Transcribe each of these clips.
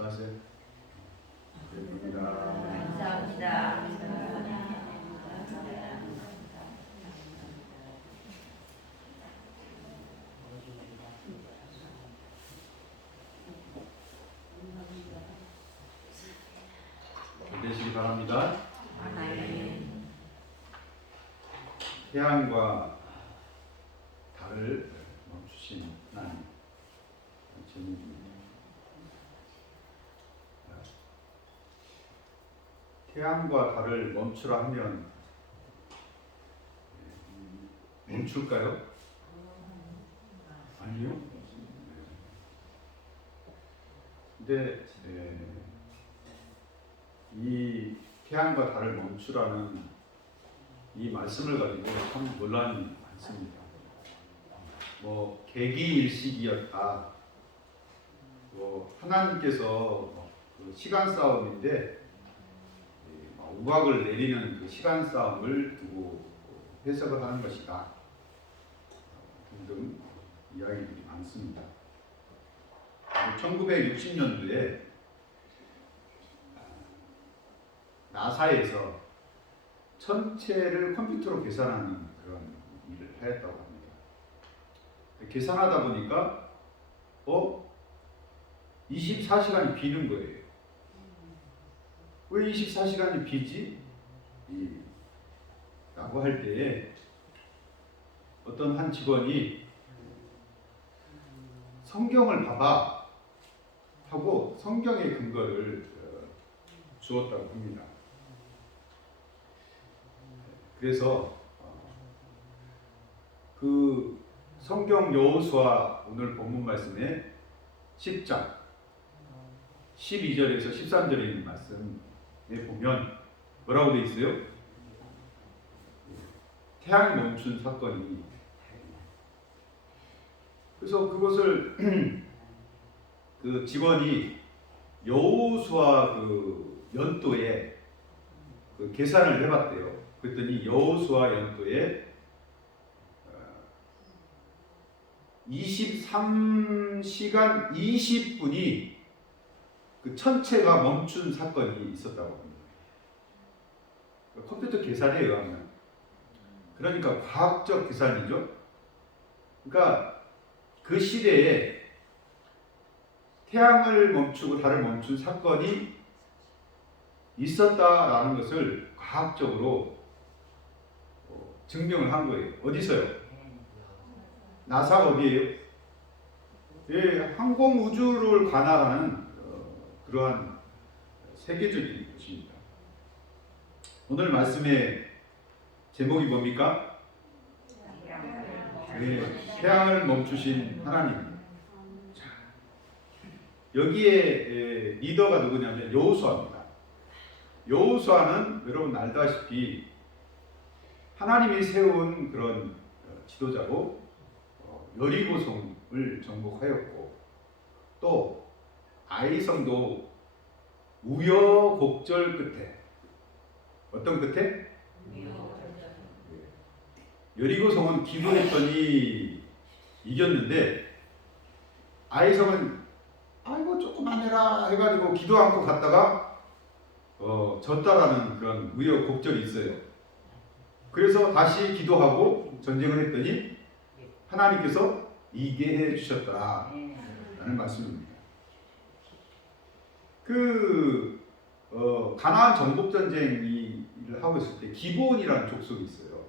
감사하세요. 감사합니다. 되시기 바랍니다. 아멘. 태양과 달을 멈추신 하나님, 제목입니다. 태양과 달을 멈추라 하면 멈출까요? 아니요. 근데 이 태양과 달을 멈추라는 이 말씀을 가지고 참 논란이 많습니다. 뭐 개기일식이었다. 뭐 하나님께서 그 시간 싸움인데 우박을 내리는 그 시간 싸움을 두고 해석을 하는 것이다 등등 이야기들이 많습니다. 1960년도에 나사에서 천체를 컴퓨터로 계산하는 그런 일을 하였다고 합니다. 계산하다 보니까 24시간이 비는 거예요. 왜 24시간이 비지? 라고 할 때에 어떤 한 직원이 성경을 봐봐 하고 성경의 근거를 주었다고 합니다. 그래서 그 성경 여호수아 오늘 본문 말씀에 10장 12절에서 13절에 있는 말씀에 보면 뭐라고 되어 있어요? 태양이 멈춘 사건이. 그래서 그것을 그 직원이 여호수아 그 연도에 그 계산을 해봤대요. 그랬더니 여호수아 연도에 23시간 20분이 그 천체가 멈춘 사건이 있었다고 합니다. 컴퓨터 계산에 의하면. 그러니까 과학적 계산이죠. 그러니까 그 시대에 태양을 멈추고 달을 멈춘 사건이 있었다라는 것을 과학적으로 증명을 한 거예요. 어디서요? 나사가 어디예요? 예, 항공 우주를 관할하는 그러한 세계적인 것입니다. 오늘 말씀의 제목이 뭡니까? 네, 태양을 멈추신 하나님. 여기에 리더가 누구냐면 여호수아입니다. 여호수아는 여러분 알다시피 하나님이 세운 그런 지도자로 여리고성을 정복하였고 또 아이성도 우여곡절 끝에 어떤 끝에? 여리고성은 기도했더니 이겼는데 아이성은 아이고 조금만 해라 해가지고 기도 않고 갔다가 졌다라는 그런 우여곡절이 있어요. 그래서 다시 기도하고 전쟁을 했더니 하나님께서 이기게 해주셨다라는 말씀입니다. 가나안 정복 전쟁을 하고 있을 때 기브온이라는 족속이 있어요.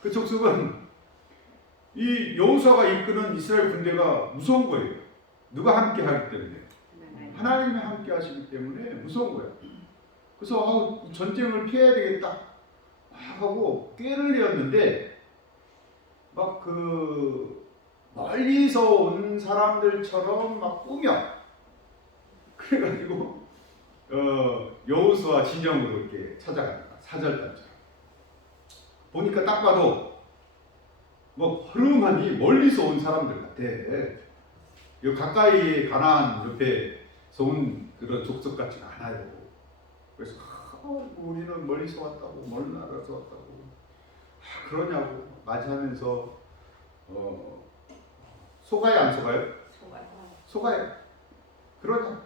그 족속은 이 여호수아가 이끄는 이스라엘 군대가 무서운 거예요. 누가 함께 하기 때문에. 하나님이 함께 하시기 때문에 무서운 거예요. 그래서 전쟁을 피해야 되겠다 하고 꾀를 내었는데 막 그 멀리서 온 사람들처럼 막 꾸며 그래가지고 여호수아 진영으로 이렇게 찾아갑니다. 사절단처럼. 보니까 딱 봐도 뭐 허름하니 멀리서 온 사람들 같아. 요 가까이 가나안 옆에서 온 그런 족속 같지가 않아요. 그래서 우리는 멀리서 왔다고, 먼 나라에서 왔다고 그러냐고 맞이하면서 속아요 안 속아요? 속아요. 속아요. 그러냐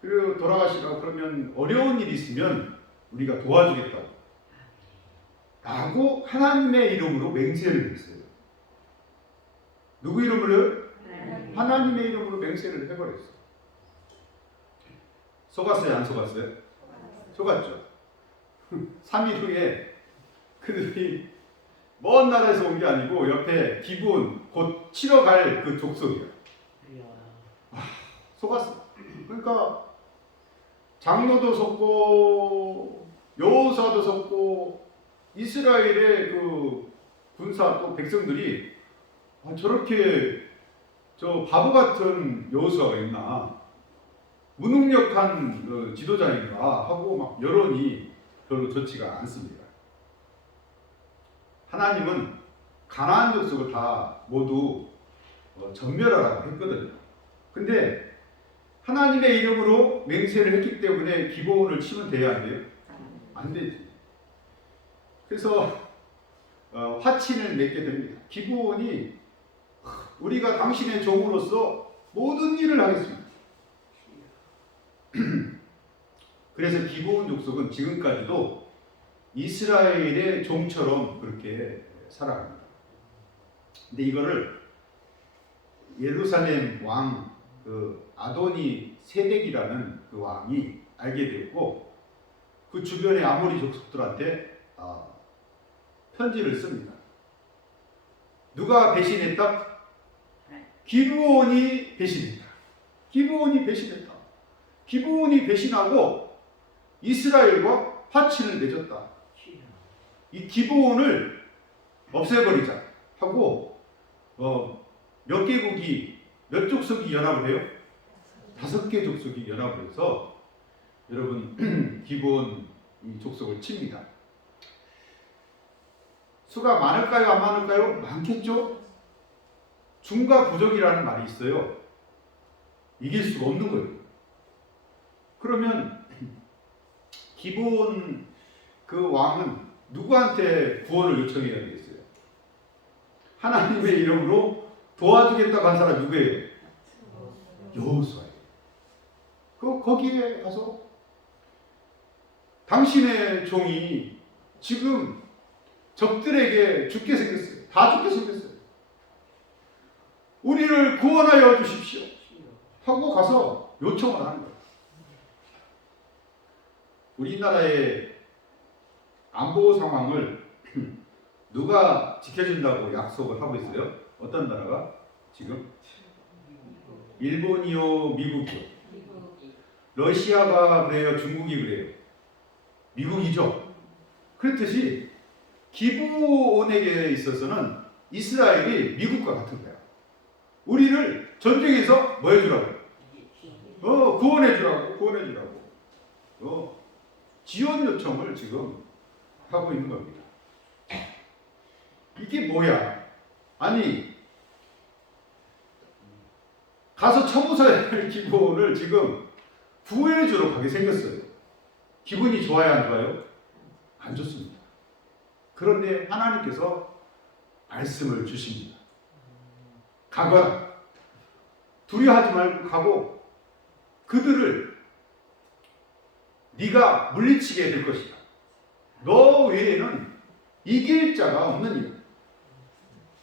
그리고 돌아가시라고 그러면 어려운 일이 있으면 우리가 도와주겠다고 라고 하나님의 이름으로 맹세를 했어요. 누구 이름으로요? 하나님의 이름으로 맹세를 해버렸어요. 속았어요? 안 속았어요? 속았죠. 3일 후에 그들이 먼 나라에서 온 게 아니고 옆에 기브온 곧 치러 갈 그 족속이에요. 속았어. 그러니까 장로도 속고 여호수아도 속고 이스라엘의 그 군사 또 백성들이 저렇게 저 바보 같은 여호수아가 있나, 무능력한 지도자인가 하고 막 여론이 별로 좋지가 않습니다. 하나님은 가나안 족속을 다 모두 전멸하라고 했거든요. 근데 하나님의 이름으로 맹세를 했기 때문에 기브온을 치면 돼야 안 돼요? 안 되지. 그래서 화친을 맺게 됩니다. 기브온이 우리가 당신의 종으로서 모든 일을 하겠습니다. 그래서 기브온 족속은 지금까지도 이스라엘의 종처럼 그렇게 살아갑니다. 근데 이거를 예루살렘 왕 그 아도니 세덱이라는 그 왕이 알게 되었고 그 주변의 아모리 족속들한테 편지를 씁니다. 누가 배신했다? 기브온이 배신했다. 기브온이 배신했다. 기브온이 배신하고 이스라엘과 화친을 맺었다. 이 기브온을 없애버리자 하고 몇 개국이 몇 족속이 연합을 해요? 5개 족속이 연합을 해서 여러분 기브온 이 족속을 칩니다. 수가 많을까요? 안 많을까요? 많겠죠? 중과 부족이라는 말이 있어요. 이길 수가 없는 거예요. 그러면 기브온 그 왕은 누구한테 구원을 요청해야 되겠어요? 하나님의 이름으로 도와주겠다고 한 사람 누구예요? 여호수아예요. 거기에 가서 당신의 종이 지금 적들에게 죽게 생겼어요. 다 죽게 생겼어요. 우리를 구원하여 주십시오 하고 가서 요청을 하는 거예요. 우리나라의 안보 상황을 누가 지켜준다고 약속을 하고 있어요? 어떤 나라가? 지금? 일본이요? 미국이요? 러시아가 그래요? 중국이 그래요? 미국이죠? 그렇듯이 기브온에게 있어서는 이스라엘이 미국과 같은 거야. 우리를 전쟁에서 뭐 해주라고? 구원해주라고. 지원 요청을 지금 하고 있는 겁니다. 이게 뭐야? 아니, 가서 쳐부숴야 할 기브온을 지금 구해주러 가게 생겼어요. 기분이 좋아요, 안 좋아요? 안 좋습니다. 그런데 하나님께서 말씀을 주십니다. 가거라. 두려워하지 말고 가고 그들을 네가 물리치게 될 것이다. 너 외에는 이길 자가 없는 일.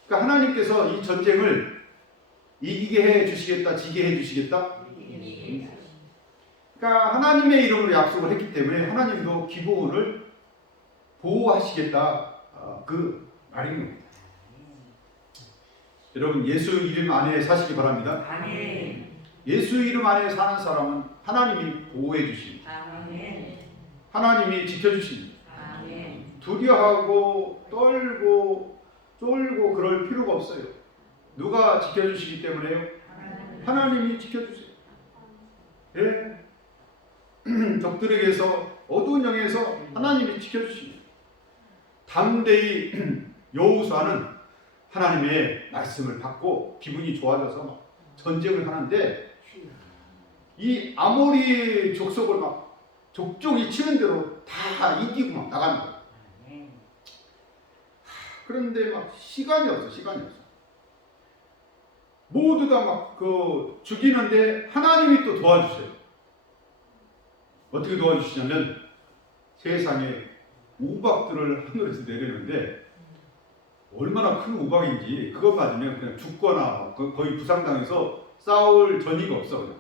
그러니까 하나님께서 이 전쟁을 이기게 해 주시겠다, 지게 해 주시겠다. 그러니까 하나님의 이름으로 약속을 했기 때문에 하나님도 기브온을 보호하시겠다, 그 말인 겁니다. 여러분 예수 이름 안에 사시기 바랍니다. 아멘. 예수 이름 안에 사는 사람은 하나님이 보호해 주십니다. 아멘. 하나님이 지켜주십니다. 아멘. 두려워하고 떨고 쫄고 그럴 필요가 없어요. 누가 지켜주시기 때문에요? 하나님이 지켜주세요. 예? 적들에게서 어두운 영에서 하나님이 지켜주십니다. 담대히 여호수아는 하나님의 말씀을 받고 기분이 좋아져서 막 전쟁을 하는데 이 아모리 족속을 막 족족이 치는 대로 다 이기고 막 나가는 거예요. 그런데 막 시간이 없어. 모두 다 막 죽이는데 하나님이 또 도와주세요. 어떻게 도와주시냐면 세상에 우박들을 하늘에서 내리는데 얼마나 큰 우박인지 그거 맞으면 그냥 죽거나 거의 부상당해서 싸울 전이가 없어 그냥.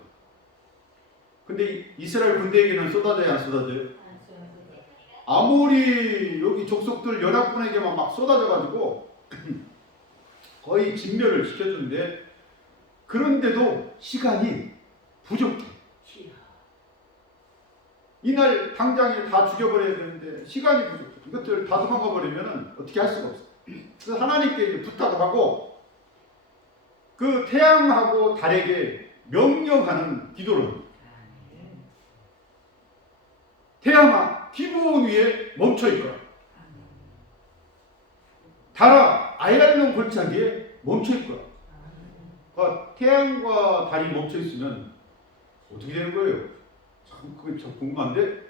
근데 이스라엘 군대에게는 쏟아져야 안 쏟아져요? 아무리 여기 족속들 연합군에게만 막 쏟아져가지고 거의 진멸을 시켜주는데 그런데도 시간이 부족해. 이날 당장에 다 죽여버려야 되는데 시간이 부족해. 이것들 다 도망가 버리면 어떻게 할 수가 없어. 그래서 하나님께 이제 부탁을 하고 그 태양하고 달에게 명령하는 기도를 합니다. 태양아 기브온 위에 멈춰 있거라. 달아 아얄론 골짜기에 멈춰 있거라. 그러니까 태양과 달이 멈춰 있으면 어떻게 되는 거예요? 그게 참 궁금한데.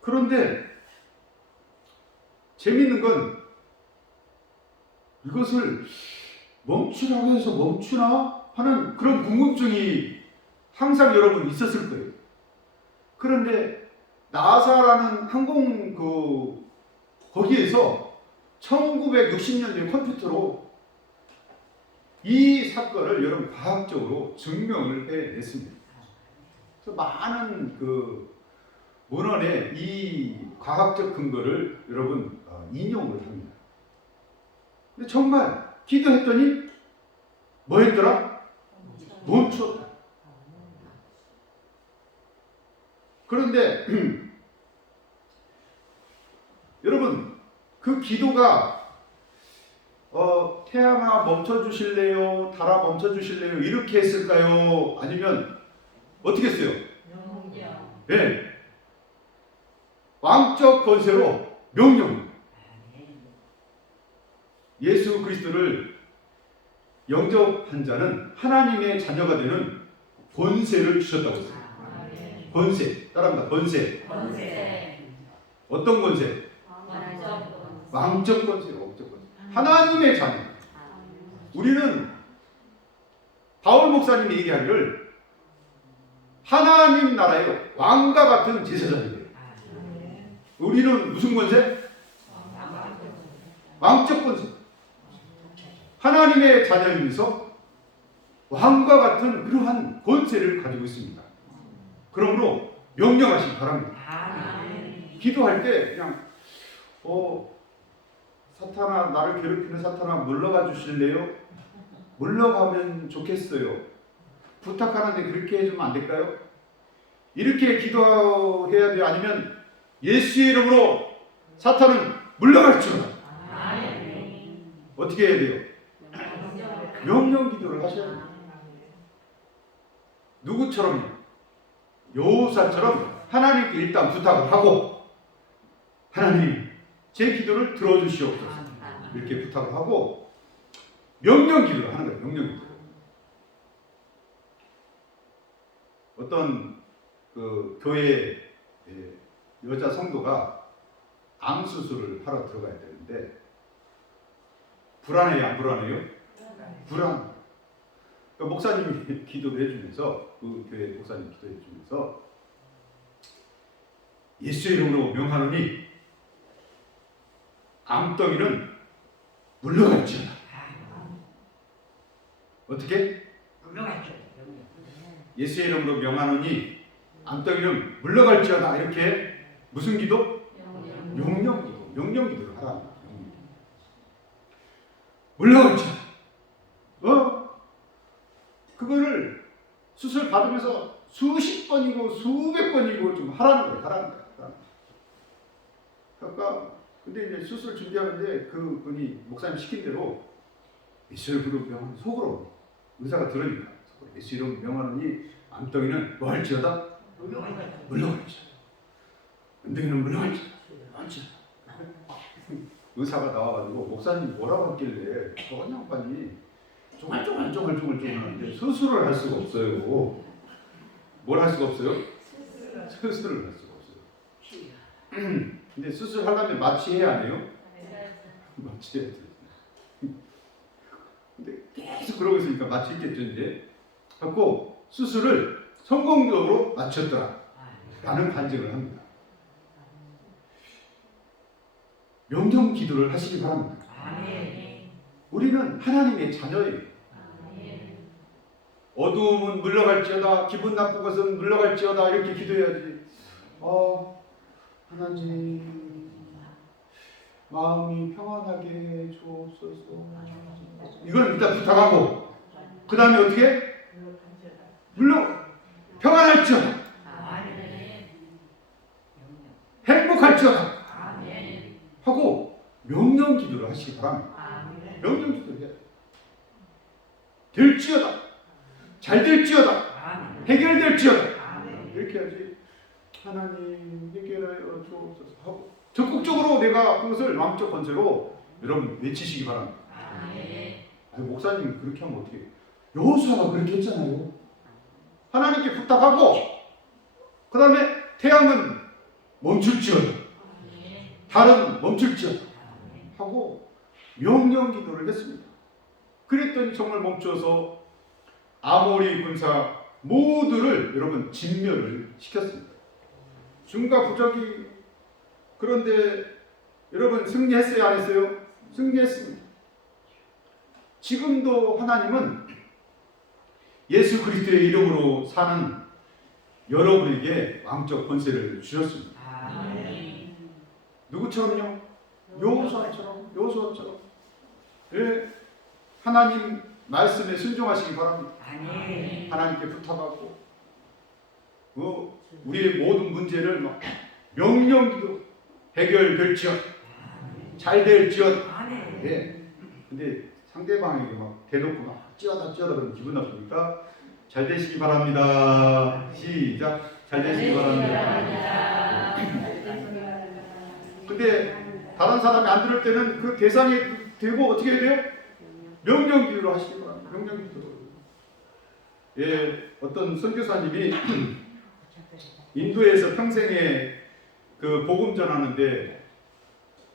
그런데 재밌는 건 이것을 멈추라고 해서 멈추나 하는 그런 궁금증이 항상 여러분 있었을 거예요. 그런데 나사라는 항공 거기에서 1960년대 컴퓨터로 이 사건을 여러분 과학적으로 증명을 해냈습니다. 그래서 많은 문헌에 이 과학적 근거를 여러분 인용을 합니다. 근데 정말 기도했더니 뭐 했더라? 멈췄다. 그런데 여러분 그 기도가 태양아 멈춰주실래요? 달아 멈춰주실래요? 이렇게 했을까요? 아니면 어떻게 했어요? 네. 왕적 권세로 명령. 예수 그리스도를 영접한 자는 하나님의 자녀가 되는 권세를 주셨다고 했어요. 권세. 따라합니다. 권세. 어떤 권세? 왕적 권세. 왕적 권세. 하나님의 자녀. 우리는 바울 목사님이 얘기하기를 하나님 나라의 왕과 같은 제사장이에요. 우리는 무슨 권세? 왕적 권세. 하나님의 자녀이면서 왕과 같은 그러한 권세를 가지고 있습니다. 그러므로 명령하시기 바랍니다. 기도할 때 그냥 사탄아 나를 괴롭히는 사탄아 물러가 주실래요? 물러가면 좋겠어요. 부탁하는데 그렇게 해주면 안 될까요? 이렇게 기도해야 돼요? 아니면 예수의 이름으로 사탄은 물러갈지어다. 어떻게 해야 돼요? 명령 기도를 하셔야 돼요. 누구처럼요? 여호사처럼 하나님께 일단 부탁을 하고 하나님 제 기도를 들어주시옵소서 이렇게 부탁을 하고 명령 기도를 하는 거예요. 명령 기도. 어떤 교회 여자 성도가 암 수술을 하러 들어가야 되는데 불안해요, 안 불안해요? 불안. 그러니까 목사님이 기도를 해주면서 그 교회 목사님 기도해 주면서 예수의 이름으로 명하노니 암덩이는 물러갈지어다. 어떻게? 예수의 이름으로 명하노니 암덩이는 물러갈지어다. 이렇게 무슨 기도? 명령 기도. 명령 기도를 하라. 물러갈지어다. 그거를 수술 받으면서 수십 번이고 수백 번이고 좀 하라는 거예요. 하라는 거예요. 그러니까 근데 이제 수술 준비하는데 그 분이 목사님 시킨 대로 예수 이름으로 명하는 속으로 의사가 들으니까 예수 이름으로 명하노니 암덩이는 뭐 할지어다? 물러갈지어다. 암덩이는 물러갈지어다. 의사가 나와가지고 목사님 뭐라고 했길래 저 양반이 쫑알쫑알 하는데 수술을 할 수가 없어요. 뭘 할 수가 없어요? 수술을 할 수가 없어요. 근데 수술하려면 마취해야 안 해요? 마취해야 돼요. 근데 계속 그러고 있으니까 마취했겠죠 이제. 갖고 수술을 성공적으로 마쳤더라. 라는 간증을 합니다. 명령 기도를 하시기 바랍니다. 아멘. 우리는 하나님의 자녀예요. 어두움은 물러갈지어다, 기분 나쁜 것은 물러갈지어다, 이렇게 기도해야지. 하나님 마음이 평안하게 주옵소서. 이걸 일단 부탁하고, 그 다음에 어떻게? 평안할지어다, 아멘. 행복할지어다 아멘. 하고 명령 기도를 하시기 바랍니다. 아멘. 명령 기도를 해야 돼. 될지어다, 잘 될지어다, 아멘. 해결될지어다, 아멘. 이렇게 해야지. 하나님 해결하여 주옵소서 하고 적극적으로 내가 그것을 왕적 권세로 여러분 외치시기 바랍니다. 아멘. 아니, 목사님 그렇게 하면 어떻게 해요? 여호수아가 그렇게 했잖아요. 하나님께 부탁하고, 그 다음에 태양은 멈출지어다, 달은 멈출지어다 하고 명령 기도를 했습니다. 그랬더니 정말 멈춰서 아모리 군사 모두를 여러분 진멸을 시켰습니다. 중과 부적이. 그런데 여러분 승리했어요, 안 했어요? 승리했습니다. 지금도 하나님은 예수 그리스도의 이름으로 사는 여러분에게 왕적 권세를 주셨습니다. 아멘. 누구처럼요? 여호수아처럼. 예, 하나님 말씀에 순종하시기 바랍니다. 아멘. 하나님께 부탁하고, 우리의 모든 문제를 막 명령기도 해결될지어다, 잘 될지어다. 아멘. 예. 근데 상대방에게 막 대놓고 막 찌어다 그러면 기분 나쁘니까 잘 되시기 바랍니다. 시작. 잘 되시기 바랍니다. 근데 다른 사람이 안 들을 때는 그 대상이 되고 어떻게 해야 돼요? 명령기도로 하시기 바랍니다. 명령기도. 예, 어떤 선교사님이 인도에서 평생에 그 복음 전하는데,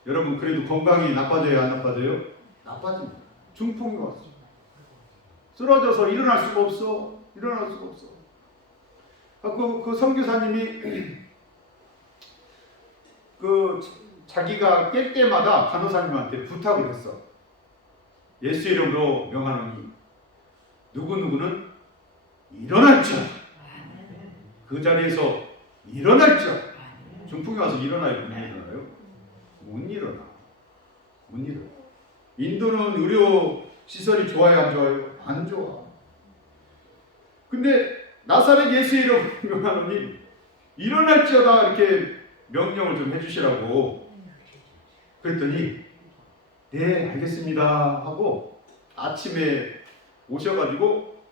여러분 그래도 건강이 나빠져요, 안 나빠져요? 나빠집니다. 중풍이 왔어요. 쓰러져서 일어날 수가 없어. 그 선교사님이 자기가 깰 때마다 간호사님한테 부탁을 했어. 예수 이름으로 명하노니 누구누구는 일어날지어다. 그 자리에서 일어날지어다. 중풍이 와서 일어나요? 못 일어나요? 못 일어나. 인도는 의료 시설이 좋아요, 안 좋아요? 안 좋아. 근데 나사렛 예수 이름으로 명하노니 일어날지어다, 이렇게 명령을 좀 해주시라고 그랬더니 네 알겠습니다 하고 아침에 오셔가지고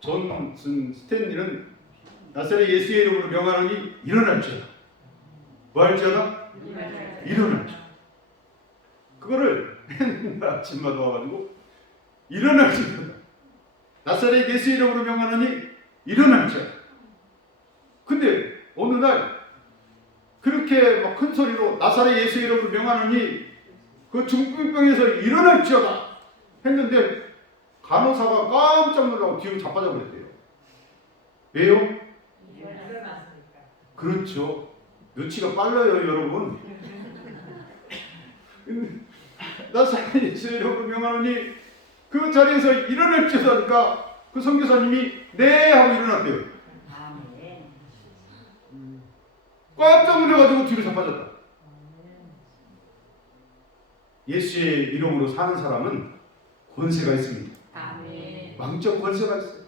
존슨 스탠리는 나사렛 예수의 이름으로 명하노니 일어날지어다. 뭐 할지어다? 일어날지어다. 그거를 맨날 아침마다 와가지고 일어날지어다. 나사렛 예수 이름으로 명하노니 일어날지어다. 근데 어느 날 그렇게 막 큰 소리로 나사렛 예수 이름으로 명하노니 그 중풍병에서 일어날지어다 했는데 간호사가 깜짝 놀라고 뒤로 자빠져 버렸대요. 왜요? 그렇죠. 눈치가 빨라요, 여러분. 나사렛 예수 이름으로 명하노니 그 자리에서 일어날지어다 하니까 그 선교사님이 네 하고 일어났대요. 깜짝 놀라가지고 뒤로 자빠졌다. 예수의 이름으로 사는 사람은 권세가 있습니다. 왕적 권세가 있어요.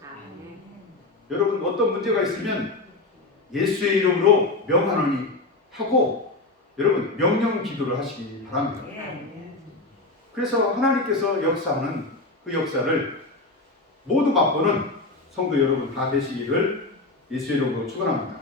여러분 어떤 문제가 있으면 예수의 이름으로 명하노니 하고 여러분 명령 기도를 하시기 바랍니다. 그래서 하나님께서 역사하는 그 역사를 모두 맛보는 성도 여러분 다 되시기를 예수의 이름으로 축원합니다.